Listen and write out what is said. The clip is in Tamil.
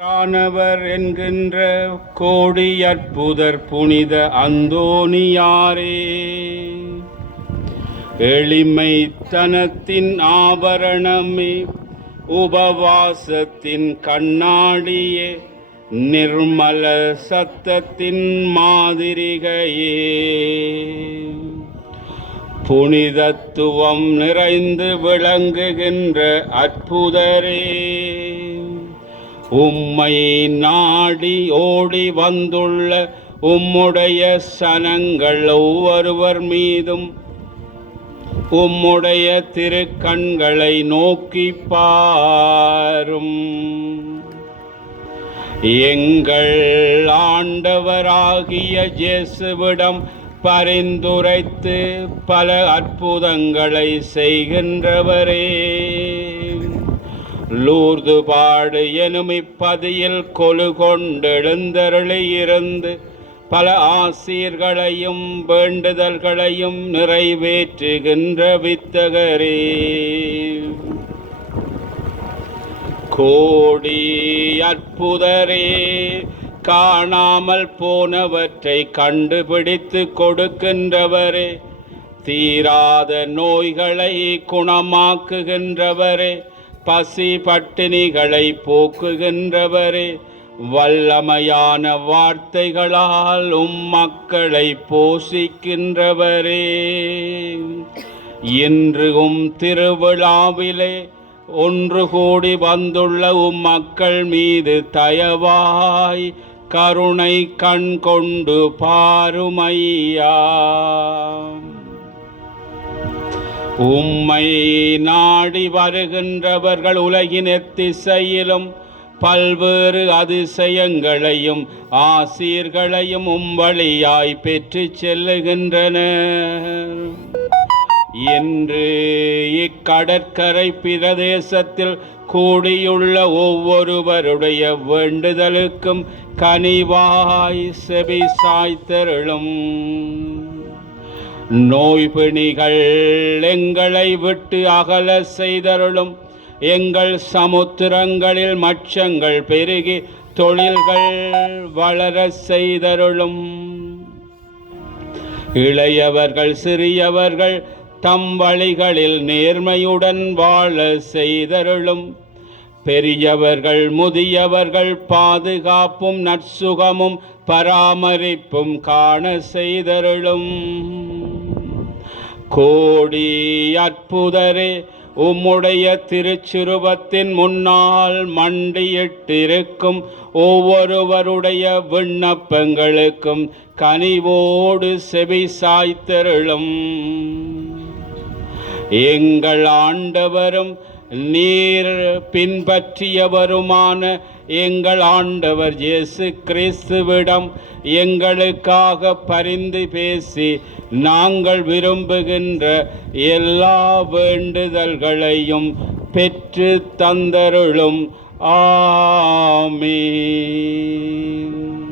ஆனவர் என்கின்ற கோடி அற்புதர் புனித அந்தோனியாரே, எளிமைத்தனத்தின் ஆபரணமே, உபவாசத்தின் கண்ணாடியே, நிர்மல சத்தத்தின் மாதிரிகையே, புனிதத்துவம் நிறைந்து விளங்குகின்ற அற்புதரே, உம்மை நாடி ஓடி வந்துள்ள உம்முடைய சனங்கள் ஒவ்வொருவர் மீதும் உம்முடைய திருக்கண்களை நோக்கி பாரும். எங்கள் ஆண்டவராகிய இயேசுவிடம் பரிந்துரைத்து பல அற்புதங்களை செய்கின்றவரே, லூர்து பாடு எனும் இப்பதியில் கொலு கொண்டெழுந்தருளியிருந்து பல ஆசீர்களையும் வேண்டுதல்களையும் நிறைவேற்றுகின்ற வித்தகரே, கோடி அற்புதரே, காணாமல் போனவற்றை கண்டுபிடித்து கொடுக்கின்றவரே, தீராத நோய்களை குணமாக்குகின்றவரே, பசி பட்டினிகளை போக்குகின்றவரே, வல்லமையான வார்த்தைகளால் மக்களை போஷிக்கின்றவரே, இன்று திருவிழாவிலே ஒன்று கூடி வந்துள்ள மக்கள் மீது தயவாய் கருணை கண் கொண்டு பாருமையா. உம்மை நாடி வருகின்றவர்கள் உலகின் எத்திசையிலும் பல்வேறு அதிசயங்களையும் ஆசீர்களையும் வழியாய் பெற்று செல்லுகின்றனர். இன்று இக்கடற்கரை பிரதேசத்தில் கூடியுள்ள ஒவ்வொருவருடைய வேண்டுதலுக்கும் கனிவாய் செவி சாய்த்தருளும். நோய்பிணிகள் எங்களை விட்டு அகல செய்தருளும். எங்கள் சமுத்திரங்களில் மச்சங்கள் பெருகி தொழில்கள் வளர செய்தருளும். இளையவர்கள் சிறியவர்கள் தம் வழிகளில் நேர்மையுடன் வாழ செய்தருளும். பெரியவர்கள் முதியவர்கள் பாதுகாப்பும் நற்சுகமும் பராமரிப்பும் காண செய்தருளும். கோடி அற்புதரே, உம்முடைய திருச்சிருவத்தின் முன்னால் மண்டியிட்டிருக்கும் ஒவ்வொருவருடைய விண்ணப்பங்களுக்கும் கனிவோடு செவி சாய்த்தருளும். எங்கள் ஆண்டவரும் நீர் பின்பற்றியவருமான எங்கள் ஆண்டவர் இயேசு கிறிஸ்துவிடம் எங்களுக்காக பரிந்து பேசி நாங்கள் விரும்புகின்ற எல்லா வேண்டுதல்களையும் பெற்று தந்தருளும். ஆமீன்.